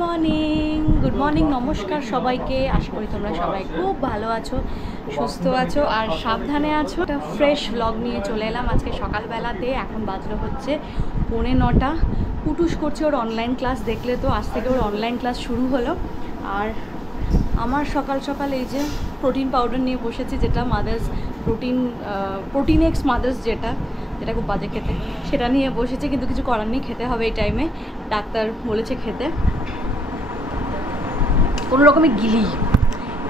Morning নমস্কার সবাইকে। আশা করি তোমরা সবাই খুব ভালো আছো, সুস্থ আছো আর সাবধানে আছো। একটা ফ্রেশ ব্লগ নিয়ে চলে এলাম আজকে সকালবেলাতে। এখন বাজলো হচ্ছে 9:45। কুটুস করছে ওর অনলাইন ক্লাস, দেখলে তো আজ থেকে ওর অনলাইন ক্লাস শুরু হলো। আর আমার সকাল সকাল এই যে প্রোটিন পাউডার নিয়ে বসেছি, যেটা মাদার্স প্রোটিন এক্স মাদার্স, যেটা খুব বাজে খেতে, সেটা নিয়ে বসেছে। কিন্তু কিছু করার নেই, খেতে হবে এই টাইমে, ডাক্তার বলেছে খেতে। কোনো রকমের গিলি,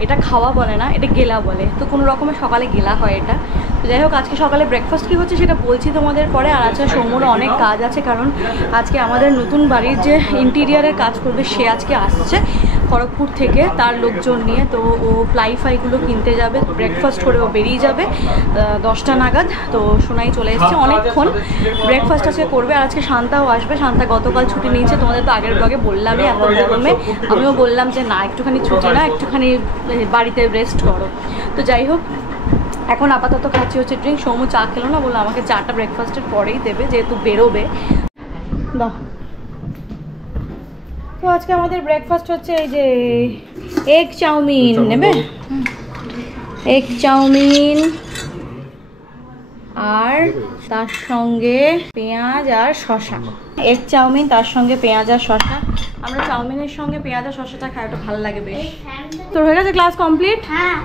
এটা খাওয়া বলে না, এটা গেলা বলে। তো কোনো রকমের সকালে গেলা হয় এটা। তো যাই হোক, আজকে সকালে ব্রেকফাস্ট কী হচ্ছে সেটা বলছি তোমাদের পরে। আর আজকে সৌম্যর অনেক কাজ আছে, কারণ আজকে আমাদের নতুন বাড়ির যে ইন্টিরিয়ারের কাজ করবে সে আজকে আসছে খড়গপুর থেকে তার লোকজন নিয়ে। তো ও প্লাইগুলো কিনতে যাবে, ব্রেকফাস্ট করে ও বেরিয়ে যাবে 10টা নাগাদ। তো সোনাই চলে এসেছে, অনেকক্ষণ ব্রেকফাস্ট আজকে করবে। আর আজকে শান্তাও আসবে। শান্তা গতকাল ছুটি নিয়েছে, তোমাদের তো আগের ব্লগে বললামই। এত গরমে আমিও বললাম যে না, একটুখানি ছুটি না, একটুখানি বাড়িতে রেস্ট করো। তো যাই হোক, এখন আপাতত খাচ্ছি হচ্ছে ড্রিঙ্ক। সৌম্য চা খেলো না, বললো আমাকে চাটা ব্রেকফাস্টের পরেই দেবে, যেহেতু বেরোবে। দাও। তো আজকে আমাদের ব্রেকফাস্ট হচ্ছে এই যে এগ চাউমিন। নেবে এগ চাউমিন, আর তার সঙ্গে পেঁয়াজ আর শসা। এগ চাউমিন তার সঙ্গে পেঁয়াজ আর শসা। আমরা চাউমিনের সঙ্গে পেঁয়াজ আর শসাটা খাই, ওটা ভালো লাগে বেশ। তোর হয়ে গেছে ক্লাস কমপ্লিট? হ্যাঁ।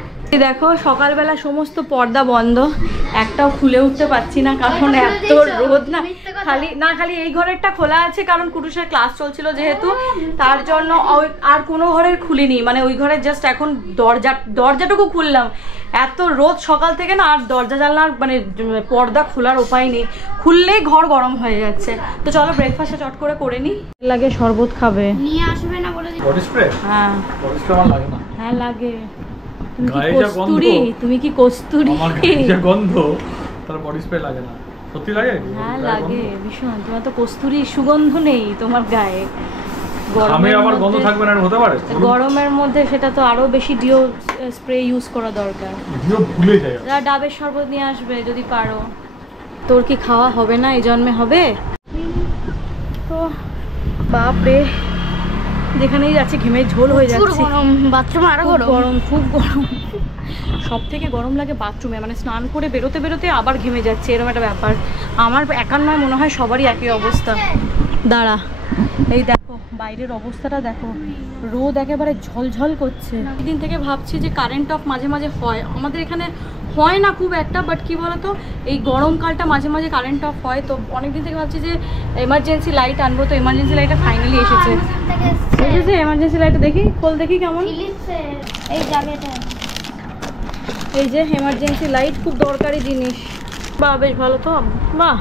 দেখো সকালবেলা সমস্ত পর্দা বন্ধ, একটাও খুলে উঠতে পারছি না, কারণ এত রোদ না। খালি এই ঘরেরটা খোলা আছে, কারণ কুটুসের ক্লাস চলছিল যেহেতু, তার জন্য। আর কোনো ঘরের খুলিনি, মানে ওই ঘরের জাস্ট এখন দরজাটুকু খুললাম। এত রোদ সকাল থেকে না, আর দরজা জানলার মানে পর্দা খোলার উপায় নেই, খুললেই ঘর গরম হয়ে যাচ্ছে। তো চলো ব্রেকফাস্টটা চট করে নি। লাগে শরবত খাবে, নিয়ে আসবে না বলে। Body spray? হ্যাঁ বডি স্প্রে আমার লাগে না। হ্যাঁ লাগে। তুমি কি কস্তুরি? আমার গায়ে গন্ধ, তার বডি স্প্রে লাগে না। সত্যি লাগে? হ্যাঁ লাগে ভীষণ। তোমার তো কস্তুরি সুগন্ধ নেই তোমার গায়ে। গরমে আবার গন্ধ থাকবে না, হতে পারে গরমের মধ্যে, সেটা তো আরো বেশি ডিও স্প্রে ইউজ করা দরকার। ডিও ভুলে যায়। ডাবের শরবত নিয়ে আসবে যদি পারো। তোর কি খাওয়া হবে না, এই জন্মে হবে? তো বাপরে, যেখানেই যাচ্ছে ঘেমে ঝোল হয়ে যাচ্ছে। বাথরুম আরো গরম, খুব গরম। সব থেকে গরম লাগে বাথরুমে, মানে স্নান করে বেরোতে আবার ঘেমে যাচ্ছে, এরকম একটা ব্যাপার। আমার একার নয়, মনে হয় সবারই একই অবস্থা। দাঁড়া, এই দেখো বাইরের অবস্থাটা দেখো, রোদ একেবারে ঝলঝল করছে। দিন থেকে ভাবছি যে কারেন্ট অফ মাঝে মাঝে হয়, আমাদের এখানে হয় না খুব একটা, বাট কি বলতো এই গরমকালটা মাঝে মাঝে কারেন্ট অফ হয়। তো অনেকদিন থেকে ভাবছি যে এমার্জেন্সি লাইট আনবো। তো এমার্জেন্সি লাইটটা ফাইনালি এসেছে। এমার্জেন্সি লাইটটা দেখি, খোল দেখি কেমন। এই যে এমার্জেন্সি লাইট, খুব দরকারি জিনিস। বাহ বেশ ভালো তো, বাহ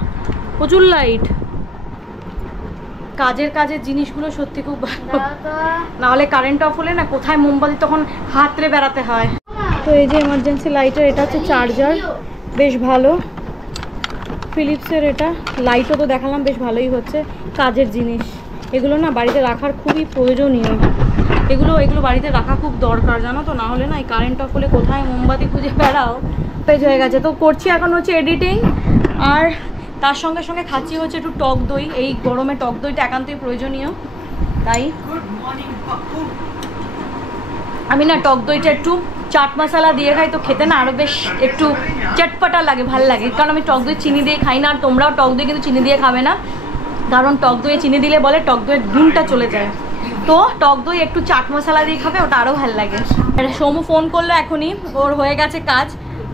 প্রচুর লাইট। কাজের জিনিসগুলো সত্যি খুব ভালো, নাহলে কারেন্ট অফ হলে না কোথায় মোমবাতি তখন হাতড়ে বেড়াতে হয়। তো এই যে এমার্জেন্সি লাইটের, এটা হচ্ছে চার্জার, বেশ ভালো ফিলিপসের। এটা লাইটও তো দেখালাম, বেশ ভালোই হচ্ছে। কাজের জিনিস এগুলো না বাড়িতে রাখার খুবই প্রয়োজনীয়। এগুলো বাড়িতে রাখা খুব দরকার, জানো তো, না হলে না এই কারেন্ট অফ হলে কোথায় মোমবাতি খুঁজে বেড়াও। পেজ হয়ে গেছে। তো করছি এখন হচ্ছে এডিটিং, আর তার সঙ্গে সঙ্গে খাচ্ছি হচ্ছে একটু টক দই। এই গরমে টক দইটা একান্তই প্রয়োজনীয়। তাই আমি না টক দইটা একটু চাট মশলা দিয়ে খাই, তো খেতে না আরও বেশ একটু চটপটা লাগে, ভাল লাগে। কারণ আমি টক দই চিনি দিয়ে খাই না, আর তোমরাও টক দই কিন্তু চিনি দিয়ে খাবে না, কারণ টক দইয়ে চিনি দিলে বলে টক দইয়ের গুণটা চলে যায়। তো টক দই একটু চাট মশলা দিয়ে খাবে, ওটা আরও ভালো লাগে। সৌম্য ফোন করলো এখনই, ওর হয়ে গেছে কাজ,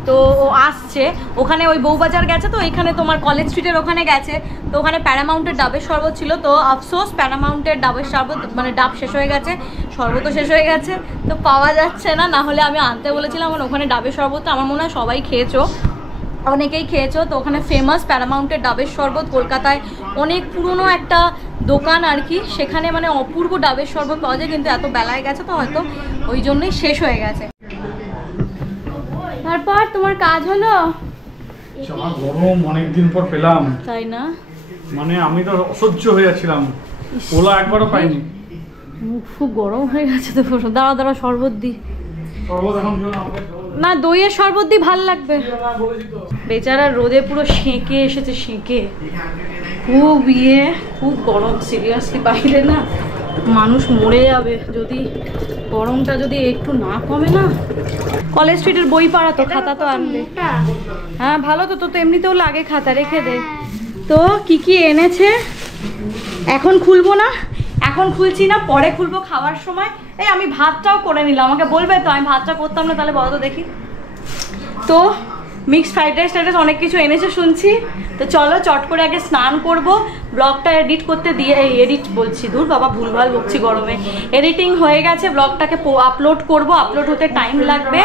তো ও আসছে। ওখানে ওই বউবাজার গেছে, তো এখানে তোমার কলেজ স্ট্রিটের ওখানে গেছে। তো ওখানে প্যারামাউন্টের ডাবের শরবত ছিল, তো আফসোস প্যারামাউন্টের ডাবের শরবত মানে ডাব শেষ হয়ে গেছে, শরবতও শেষ হয়ে গেছে, তো পাওয়া যাচ্ছে না। না হলে আমি আনতে বলেছিলাম, ওখানে ডাবের শরবতটা আমার মনে হয় সবাই খেয়েছো, অনেকেই খেয়েছো। তো ওখানে ফেমাস প্যারামাউন্টের ডাবের শরবত, কলকাতায় অনেক পুরনো একটা দোকান আর কি, সেখানে মানে অপূর্ব ডাবের শরবত পাওয়া যায়, কিন্তু এত বেলায় গেছে তো হয়তো ওই জন্যই শেষ হয়ে গেছে। তারপর তোমার কাজ হলো? গরম অনেকদিন পর পেলাম, তাই না? মানে আমি তো অসহ্য হয়ে যাচ্ছিলাম, ওলা একবারও পাইনি। মুখ খুব গরম হয়ে গেছে তো। দাঁড়া শরবত দি। না দইয়ের শরবত দি, ভাল লাগবে। বেচারা রোদে পুরো সেঁকে এসেছে, সেঁকে খুব খুব গরম সিরিয়াসলি। বাইরে না মানুষ মরে যাবে যদি গরমটা যদি একটু না কমে না। কলেজ স্ট্রিটের বই পাড়া তো, খাতা তো আনবে। হ্যাঁ ভালো তো, তো এমনিতেও লাগে খাতা, রেখে দে। তো কি কি এনেছে এখন খুলবো না, এখন খুলছি না, পরে খুলবো খাওয়ার সময়। এই আমি ভাতটাও করে নিলাম, আমাকে বলবে তো আমি ভাতটা করতাম না, তাহলে বলো তো দেখি। তো মিক্সড ফ্রাইড রাইস অনেক কিছু এনেছে শুনছি। তো চলো চট করে আগে স্নান করব, ব্লগটা এডিট করতে দিয়ে, এডিট বলছি দূর বাবা ভুলভাল বকছি গরমে, এডিটিং হয়ে গেছে, ব্লগটাকে আপলোড করব, আপলোড হতে টাইম লাগবে,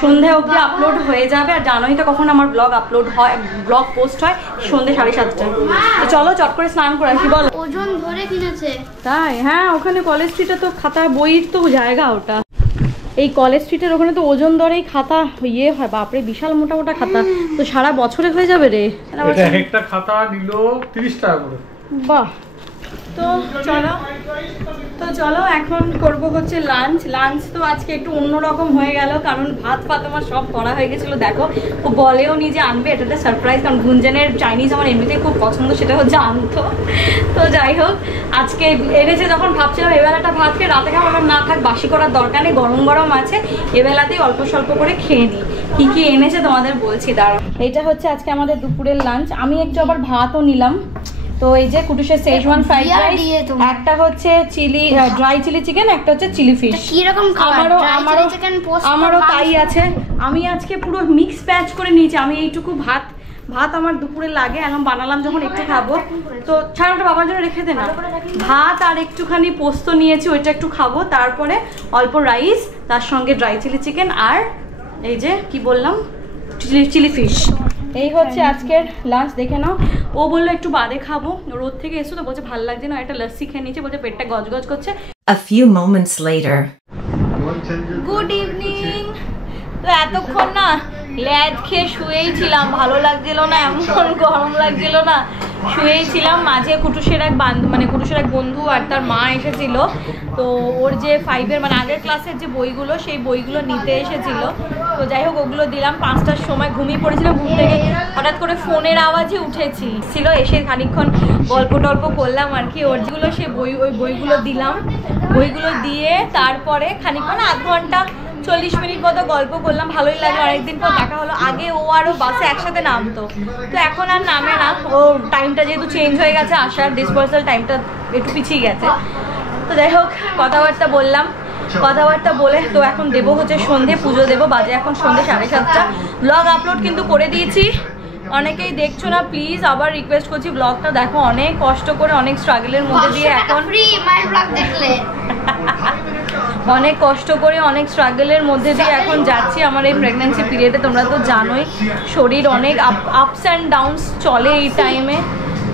সন্ধে অবধি আপলোড হয়ে যাবে। আর জানোই তো কখন আমার ব্লগ আপলোড হয়, ব্লগ পোস্ট হয় সন্ধে 7:30টায়। তো চলো চট করে স্নান করে আসি। বলো ওজন ধরে কিনেছে তাই? হ্যাঁ ওখানে কলেজ স্ট্রিটে তো খাতা বইয়ের তো জায়গা, ওটা এই কলেজ স্ট্রিটের ওখানে তো ওজন দরেই খাতা ইয়ে হয়, বাপরে বিশাল মোটা মোটা খাতা, তো সারা বছরে হয়ে যাবে রে। এটা একটা খাতা নিল 30 টাকা করে। বাহ। তো চলো এখন করব হচ্ছে লাঞ্চ। লাঞ্চ তো আজকে একটু অন্যরকম হয়ে গেল, কারণ ভাত ফাত আমার সব করা হয়ে গেছিলো। দেখো ও বলেও নিজে আনবে, এটাতে সারপ্রাইজ, কারণ গুঞ্জনের চাইনিজ আমার এমনিতেই খুব পছন্দ, সেটা হচ্ছে আনতো। তো যাই হোক আজকে এনেছে, যখন ভাবছিলাম এবেলাটা ভাত খেয়ে রাতে খাওয়া না থাক, বাসি করার দরকার নেই, গরম গরম আছে, এবেলাতেই অল্প স্বল্প করে খেয়ে নিই। কী কী এনেছে তোমাদের বলছি দাঁড়াও। এটা হচ্ছে আজকে আমাদের দুপুরের লাঞ্চ। আমি একটু আবার ভাতও নিলাম। তো এই যে কুটুসের সেজওয়ান ফ্রাইড রাইস, একটা হচ্ছে চিলি ড্রাই চিলি চিকেন, একটা হচ্ছে চিলি ফিশ। কিরকম আমারও তাই আছে। আমি আজকে পুরো মিক্স ব্যাচ করে নিয়েছি। আমি এইটুকু ভাত আমার দুপুরে লাগে, এখন বানালাম যখন একটু খাবো, তো ছাড়াটা বাবার জন্য রেখে দে না। ভাত আর একটুখানি পোস্ত নিয়েছি, ওইটা একটু খাবো, তারপরে অল্প রাইস, তার সঙ্গে ড্রাই চিলি চিকেন, আর এই যে কি বললাম চিলি ফিশ। এই হচ্ছে আজকের লাঞ্চ, দেখে নাও। ও বললো একটু বাদে খাবো, রোদ থেকে এসো তো, বলছে ভালো লাগছে না, একটা লস্যি খেয়ে নিয়েছে, বলছে পেটটা গজগজ করছে। A few moments later. Good evening. তো এতক্ষণ না ল্যাদ খেয়ে শুয়েই ছিলাম, ভালো লাগছিল না, এমন গরম লাগছিল না, শুয়েই ছিলাম। মাঝে কুটুসের এক বন্ধু আর তার মা এসেছিল, তো ওর যে 5-এর মানে আগের ক্লাসের যে বইগুলো, সেই বইগুলো নিতে এসেছিল। তো যাই হোক ওগুলো দিলাম। 5টার সময় ঘুমিয়ে পড়েছিলাম, ঘুম থেকে হঠাৎ করে ফোনের আওয়াজে উঠেছি, ছিল এসে খানিকক্ষণ গল্প টল্প করলাম আর কি। ওর যেগুলো সে ওই বইগুলো দিলাম, বইগুলো দিয়ে তারপরে খানিকক্ষণ আধ ঘন্টা 40 মিনিট মতো গল্প করলাম, ভালোই লাগলো, অনেকদিন পর দেখা হলো। আগে ও আরও বাসে একসাথে নামতো, তো এখন আর নামে না, ও টাইমটা যেহেতু চেঞ্জ হয়ে গেছে, আসার ডিসপার্সাল টাইমটা একটু পিছিয়ে গেছে। তো যাই হোক কথাবার্তা বললাম, কথাবার্তা বলে তো এখন দেবো হচ্ছে সন্ধে, পুজো দেবো, বাজে এখন সন্ধে 7:30। ব্লগ আপলোড কিন্তু করে দিয়েছি, অনেকেই দেখছো না, প্লিজ আবার রিকোয়েস্ট করছি ব্লগটা দেখো, অনেক কষ্ট করে অনেক স্ট্রাগলের মধ্যে দিয়ে এখন অনেক কষ্ট করে অনেক স্ট্রাগলের মধ্যে দিয়ে এখন যাচ্ছি আমার এই প্রেগন্যান্সি পিরিয়ডে। তোমরা তো জানোই শরীর অনেক আপস অ্যান্ড ডাউনস চলে এই টাইমে,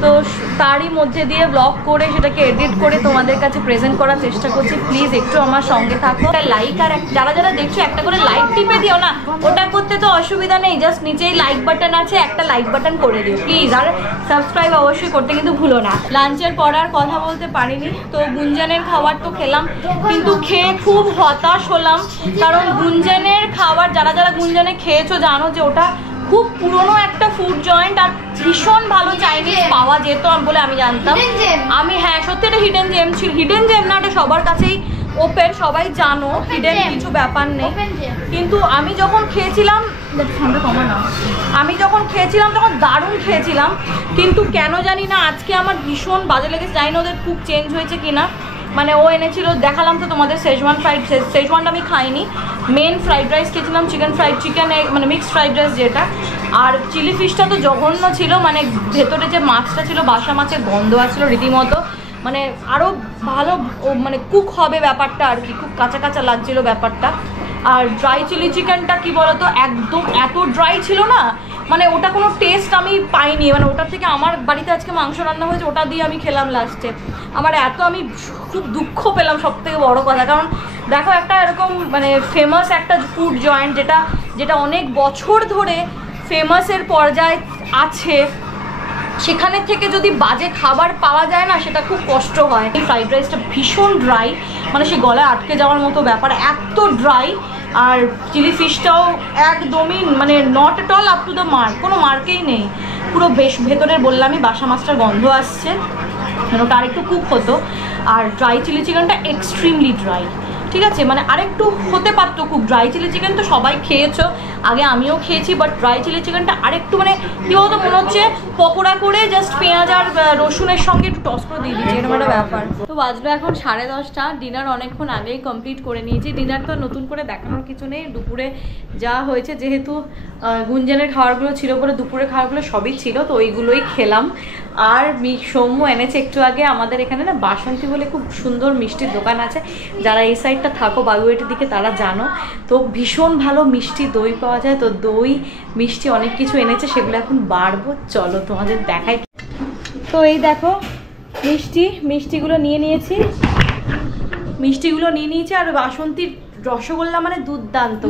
তো তারই মধ্যে দিয়ে ব্লগ করে সেটাকে এডিট করে তোমাদের কাছে প্রেজেন্ট করার চেষ্টা করছি। প্লিজ একটু আমার সঙ্গে থাকো, লাইক আর যারা যারা দেখছো একটা করে লাইক টিপে দিও না, ওটা করতে তো অসুবিধা নেই, জাস্ট নিচেই লাইক বাটন আছে, একটা লাইক বাটন করে দিও প্লিজ, আর সাবস্ক্রাইব অবশ্যই করতে কিন্তু ভুলো না। লাঞ্চের পর আর কথা বলতে পারিনি, তো গুঞ্জনের খাবার তো খেলাম, কিন্তু খেয়ে খুব হতাশ হলাম, কারণ গুঞ্জনের খাবার যারা যারা গুঞ্জনে খেয়েছো জানো যে ওটা খুব পুরনো একটা ফুড জয়েন্ট, আর ভীষণ ভালো চাইনিজ পাওয়া যেত বলে আমি জানতাম। আমি হ্যাঁ সত্যি এটা হিডেন জেম ছিল, হিডেন জেম না, এটা সবার কাছেই ওপেন, সবাই জানো, হিডেন কিছু ব্যাপার নেই। কিন্তু আমি যখন খেয়েছিলাম তখন দারুণ খেয়েছিলাম, কিন্তু কেন জানি না আজকে আমার ভীষণ বাজে লেগেছে, জানি না ওদের কুক চেঞ্জ হয়েছে কিনা। মানে ও এনেছিল, দেখালাম তো তোমাদের সেজওয়ানটা আমি খাইনি, মেন ফ্রাইড রাইস খেয়েছিলাম, চিকেন মানে মিক্সড ফ্রাইড রাইস যেটা, আর চিলি ফিশটা তো জঘন্য ছিল, মানে ভেতরে যে মাছটা ছিল বাসা মাছের গন্ধ আসছিল রীতিমতো, মানে আরও ভালো মানে কুক হবে ব্যাপারটা আর কি, খুব কাঁচা কাঁচা লাগছিল ব্যাপারটা। আর ড্রাই চিলি চিকেনটা কি বলতো একদম এত ড্রাই ছিল না, মানে ওটা কোনো টেস্ট আমি পাইনি, মানে ওটার থেকে আমার বাড়িতে আজকে মাংস রান্না হয়েছে, ওটা দিয়ে আমি খেলাম লাস্টে, আমার আমি খুব দুঃখ পেলাম সব থেকে বড়ো কথা। কারণ দেখো একটা এরকম মানে ফেমাস একটা ফুড জয়েন্ট যেটা অনেক বছর ধরে ফেমাসের পর্যায়ে আছে, সেখানে থেকে যদি বাজে খাবার পাওয়া যায় না, সেটা খুব কষ্ট হয়। এই ফ্রাইড রাইসটা ভীষণ ড্রাই, মানে সে গলায় আটকে যাওয়ার মতো ব্যাপার, এত ড্রাই। আর চিলি ফিশটাও একদমই মানে not at all up to the mark, কোনো মার্কেই নেই, পুরো বেশ ভেতরের বললামই বাসা মাছটার গন্ধ আসছে, ওটা আর একটু কুক হতো। আর ড্রাই চিলি চিকেনটা এক্সট্রিমলি ড্রাই, ঠিক আছে, মানে আরেকটু হতে পারতো খুব। ড্রাই চিলি চিকেন তো সবাই খেয়েছো, আগে আমিও খেয়েছি, বাট ড্রাই চিলি চিকেনটা আরেকটু মানে কী বলতো মনে হচ্ছে পকোড়া করে জাস্ট পেঁয়াজ আর রসুনের সঙ্গে একটু টস করে দিয়ে দিচ্ছি, এরকম একটা ব্যাপার। তো বাজবে এখন 10:30, ডিনার অনেকক্ষণ আগেই কমপ্লিট করে নিয়েছি। ডিনার তো নতুন করে দেখানোর কিছু নেই, দুপুরে যা হয়েছে, যেহেতু গুঞ্জনের খাবারগুলো ছিল বলে দুপুরে খাবারগুলো সবই ছিল, তো ওইগুলোই খেলাম। আর সৌম্য এনেছে একটু আগে, আমাদের এখানে না বাসন্তী বলে খুব সুন্দর মিষ্টির দোকান আছে, যারা এই সাইডটা থাকো বাগুইটির দিকে তারা জানো, তো ভীষণ ভালো মিষ্টি দই পাওয়া যায়। তো দই মিষ্টি অনেক কিছু এনেছে, সেগুলো এখন বাড়বো, চলো তোমাদের দেখাই। তো এই দেখো মিষ্টিগুলো নিয়ে নিয়েছি, আর বাসন্তীর রসগোল্লা মানে দুর্দান্ত।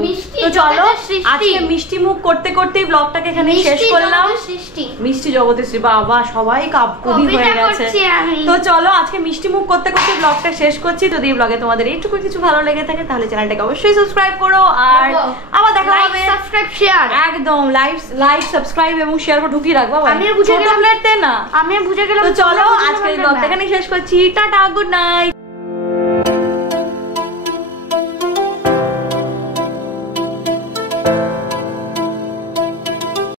তো চলো আজকে মিষ্টি মুখ করতে করতেই ব্লগটাকে এখানে শেষ করলাম। মিষ্টি জগতের শ্রী, বাবা সবাই কাপকুদি হয়ে গেছে। তো চলো আজকে মিষ্টি মুখ করতে করতে ব্লগটা শেষ করছি। যদি ব্লগে তোমাদের এইটুকু কিছু ভালো লেগে থাকে তাহলে চ্যানেলটাকে অবশ্যই সাবস্ক্রাইব করো, আর আবার দেখা হবে সাবস্ক্রাইব শেয়ার, একদম লাইক সাবস্ক্রাইব এবং শেয়ার করে ঢুকিয়ে রাখবো। আমি বুঝে গেলাম না, আমি বুঝে গেলাম। তো চলো আজকে ব্লগটা এখানে শেষ করছি, টাটা, গুড নাইট।